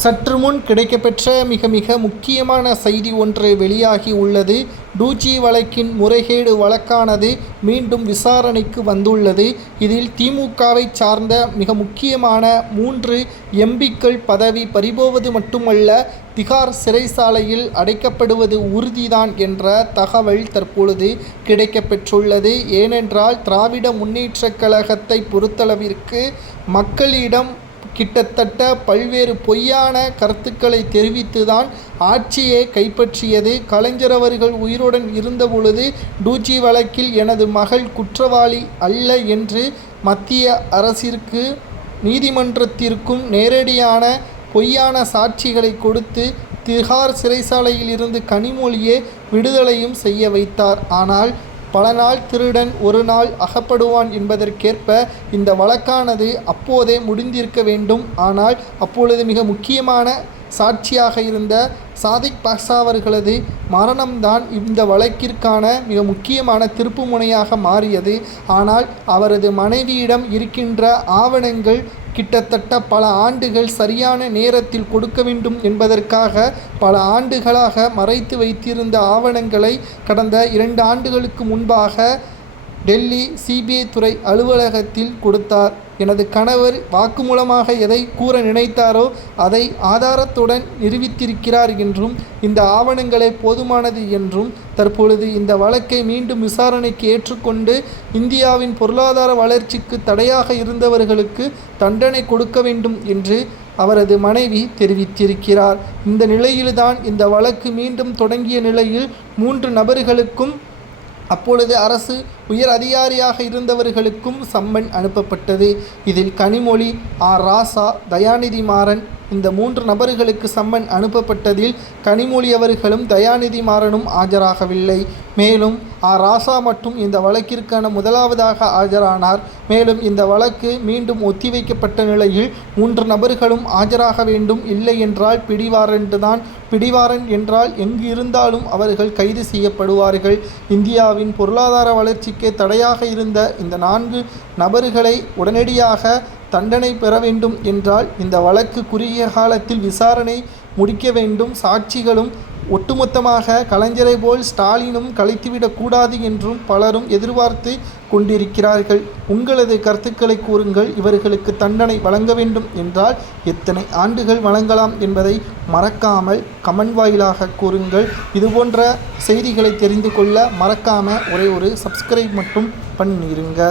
சற்று முன் கிடைக்கப்பெற்ற மிக முக்கியமான செய்தி ஒன்று வெளியாகி உள்ளது. 2G வழக்கின் முறைகேடு வழக்கானது மீண்டும் விசாரணைக்கு வந்துள்ளது. இதில் திமுகவை சார்ந்த மிக முக்கியமான 3 எம்பிக்கள் பதவி பறிபோவது மட்டுமல்ல, திகார் சிறைச்சாலையில் அடைக்கப்படுவது உறுதிதான் என்ற தகவல் தற்பொழுது கிடைக்கப்பெற்றுள்ளது. ஏனென்றால் திராவிட முன்னேற்றக் கழகத்தை பொறுத்தளவிற்கு மக்களிடம் கிட்டத்தட்ட பல்வேறு பொய்யான கருத்துக்களை தெரிவித்துதான் ஆட்சியை கைப்பற்றியது. கலைஞர் அவர்கள் உயிருடன் இருந்தபொழுது 2G வழக்கில் எனது மகள் குற்றவாளி அல்ல என்று மத்திய அரசிற்கு நீதிமன்றத்திற்கும் நேரடியான பொய்யான சாட்சிகளை கொடுத்து திகார் சிறைச்சாலையில் இருந்து கனிமொழியை விடுதலையும் செய்ய வைத்தார். ஆனால் பல நாள் திருடன் ஒரு நாள் அகப்படுவான் என்பதற்கேற்ப இந்த வழக்கானது அப்போதே முடிந்திருக்க வேண்டும். ஆனால் அப்பொழுது மிக முக்கியமான சாட்சியாக இருந்த சாதிக் பாஷா அவர்களது மரணம்தான் இந்த வழக்கிற்கான மிக முக்கியமான திருப்பு முனையாக மாறியது. ஆனால் அவரது மனைவியிடம் இருக்கின்ற ஆவணங்கள் கிட்டத்தட்ட பல ஆண்டுகள் சரியான நேரத்தில் கொடுக்க வேண்டும் என்பதற்காக பல ஆண்டுகளாக மறைத்து வைத்திருந்த ஆவணங்களை கடந்த 2 ஆண்டுகளுக்கு முன்பாக டெல்லி சிபிஐ துறை அலுவலகத்தில் கொடுத்தார். எனது கணவர் வாக்குமூலமாக எதை கூற நினைத்தாரோ அதை ஆதாரத்துடன் நிரூபித்திருக்கிறார் என்றும் இந்த ஆவணங்களே போதுமானது என்றும் தற்பொழுது இந்த வழக்கை மீண்டும் விசாரணைக்கு ஏற்றுக்கொண்டு இந்தியாவின் பொருளாதார வளர்ச்சிக்கு தடையாக இருந்தவர்களுக்கு தண்டனை கொடுக்க வேண்டும் என்று அவரது மனைவி தெரிவித்திருக்கிறார். இந்த நிலையில்தான் இந்த வழக்கு மீண்டும் தொடங்கிய நிலையில் 3 நபர்களுக்கும் அப்பொழுது அரசு உயர் அதிகாரியாக இருந்தவர்களுக்கும் சம்மன் அனுப்பப்பட்டது. இதில் கனிமொழி, ராசா, தயாநிதி மாறன் இந்த 3 நபர்களுக்கு சம்மன் அனுப்பப்பட்டதில் கனிமொழி அவர்களும் தயாநிதி மாறனும் ஆஜராகவில்லை. மேலும் ராசா மட்டும் இந்த வழக்கிற்கான முதலாவதாக ஆஜரானார். மேலும் இந்த வழக்கு மீண்டும் ஒத்திவைக்கப்பட்ட நிலையில் 3 நபர்களும் ஆஜராக வேண்டும், இல்லை என்றால் பிடிவாரண்ட் என்றால் எங்கு இருந்தாலும் அவர்கள் கைது செய்யப்படுவார்கள். இந்தியாவின் பொருளாதார வளர்ச்சிக்கு தடையாக இருந்த இந்த 4 நபர்களை உடனடியாக தண்டனை பெற வேண்டும் என்றால் இந்த வழக்கு குறுகிய காலத்தில் விசாரணை முடிக்க வேண்டும். சாட்சிகளும் ஒட்டுமொத்தமாக கலைஞரை போல் ஸ்டாலினும் கலைத்துவிடக்கூடாது என்றும் பலரும் எதிர்பார்த்து கொண்டிருக்கிறார்கள். உங்களது கருத்துக்களை கூறுங்கள். இவர்களுக்கு தண்டனை வழங்க வேண்டும் என்றால் எத்தனை ஆண்டுகள் வழங்கலாம் என்பதை மறக்காமல் கமெண்ட் வாயிலாக கூறுங்கள். இதுபோன்ற செய்திகளை தெரிந்து கொள்ள மறக்காமல் ஒரே ஒரு சப்ஸ்கிரைப் மட்டும் பண்ணிருங்க.